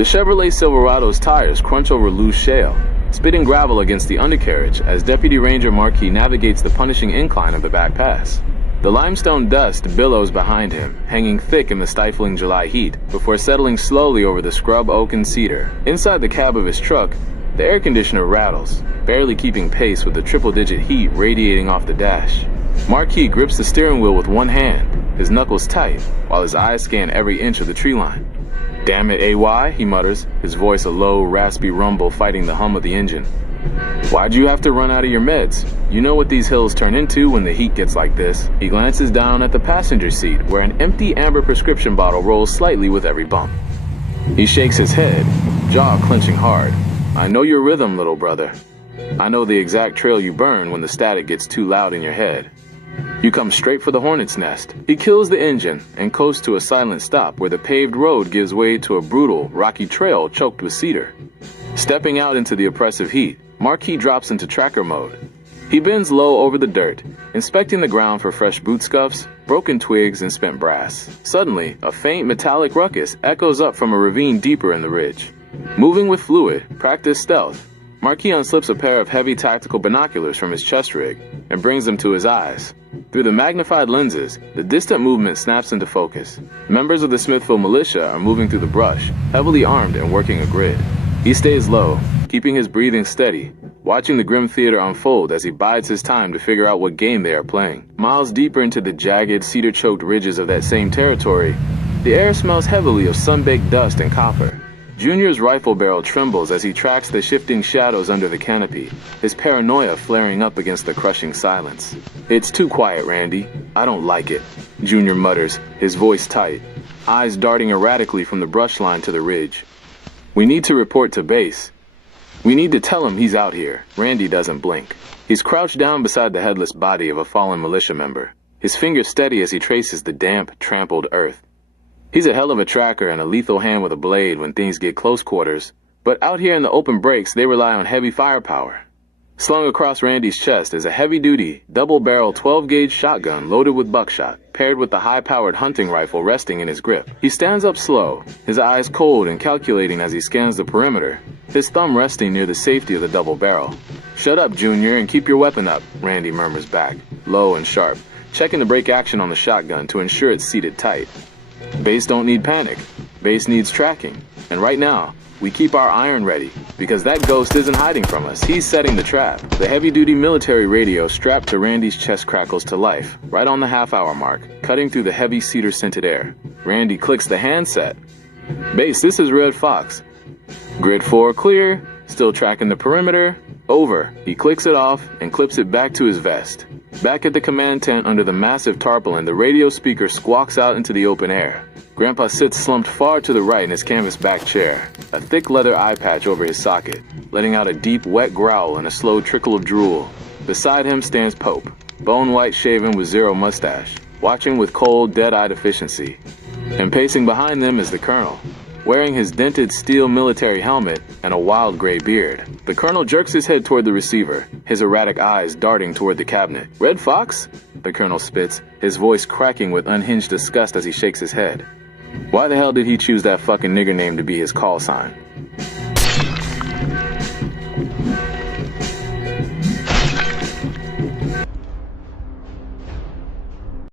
The Chevrolet Silverado's tires crunch over loose shale, spitting gravel against the undercarriage as Deputy Ranger Marquis navigates the punishing incline of the back pass. The limestone dust billows behind him, hanging thick in the stifling July heat, before settling slowly over the scrub oak and cedar. Inside the cab of his truck, the air conditioner rattles, barely keeping pace with the triple-digit heat radiating off the dash. Marquis grips the steering wheel with one hand, his knuckles tight, while his eyes scan every inch of the tree line. "Damn it, AY," he mutters, his voice a low, raspy rumble fighting the hum of the engine. "Why'd you have to run out of your meds? You know what these hills turn into when the heat gets like this." He glances down at the passenger seat, where an empty amber prescription bottle rolls slightly with every bump. He shakes his head, jaw clenching hard. "I know your rhythm, little brother. I know the exact trail you burn when the static gets too loud in your head. You come straight for the hornet's nest." He kills the engine and coasts to a silent stop where the paved road gives way to a brutal, rocky trail choked with cedar. Stepping out into the oppressive heat, Marquis drops into tracker mode. He bends low over the dirt, inspecting the ground for fresh boot scuffs, broken twigs, and spent brass. Suddenly, a faint metallic ruckus echoes up from a ravine deeper in the ridge. Moving with fluid, practiced stealth, Marquis unslips a pair of heavy tactical binoculars from his chest rig and brings them to his eyes. Through the magnified lenses, the distant movement snaps into focus. Members of the Smithville militia are moving through the brush, heavily armed and working a grid. He stays low, keeping his breathing steady, watching the grim theater unfold as he bides his time to figure out what game they are playing. Miles deeper into the jagged, cedar-choked ridges of that same territory, the air smells heavily of sun-baked dust and copper. Junior's rifle barrel trembles as he tracks the shifting shadows under the canopy, his paranoia flaring up against the crushing silence. "It's too quiet, Randy. I don't like it," Junior mutters, his voice tight, eyes darting erratically from the brush line to the ridge. "We need to report to base. We need to tell him he's out here." Randy doesn't blink. He's crouched down beside the headless body of a fallen militia member, his fingers steady as he traces the damp, trampled earth. He's a hell of a tracker and a lethal hand with a blade when things get close quarters, but out here in the open breaks they rely on heavy firepower. Slung across Randy's chest is a heavy-duty, double-barrel 12-gauge shotgun loaded with buckshot, paired with the high-powered hunting rifle resting in his grip. He stands up slow, his eyes cold and calculating as he scans the perimeter, his thumb resting near the safety of the double barrel. "Shut up, Junior, and keep your weapon up," Randy murmurs back, low and sharp, checking the brake action on the shotgun to ensure it's seated tight. Base don't need panic. Base needs tracking. And right now, we keep our iron ready, because that ghost isn't hiding from us. He's setting the trap. The heavy-duty military radio strapped to Randy's chest crackles to life, right on the half-hour mark, cutting through the heavy cedar-scented air. Randy clicks the handset. "Base, this is Red Fox. Grid 4 clear. Still tracking the perimeter. Over." He clicks it off and clips it back to his vest. Back at the command tent under the massive tarpaulin, the radio speaker squawks out into the open air. Grandpa sits slumped far to the right in his canvas-back chair, a thick leather eye patch over his socket, letting out a deep, wet growl and a slow trickle of drool. Beside him stands Pope, bone-white shaven with zero mustache, watching with cold, dead-eyed efficiency. And pacing behind them is the Colonel, wearing his dented steel military helmet and a wild gray beard. The Colonel jerks his head toward the receiver, his erratic eyes darting toward the cabinet. "Red Fox?" the Colonel spits, his voice cracking with unhinged disgust as he shakes his head. Why the hell did he choose that fucking nigger name to be his call sign?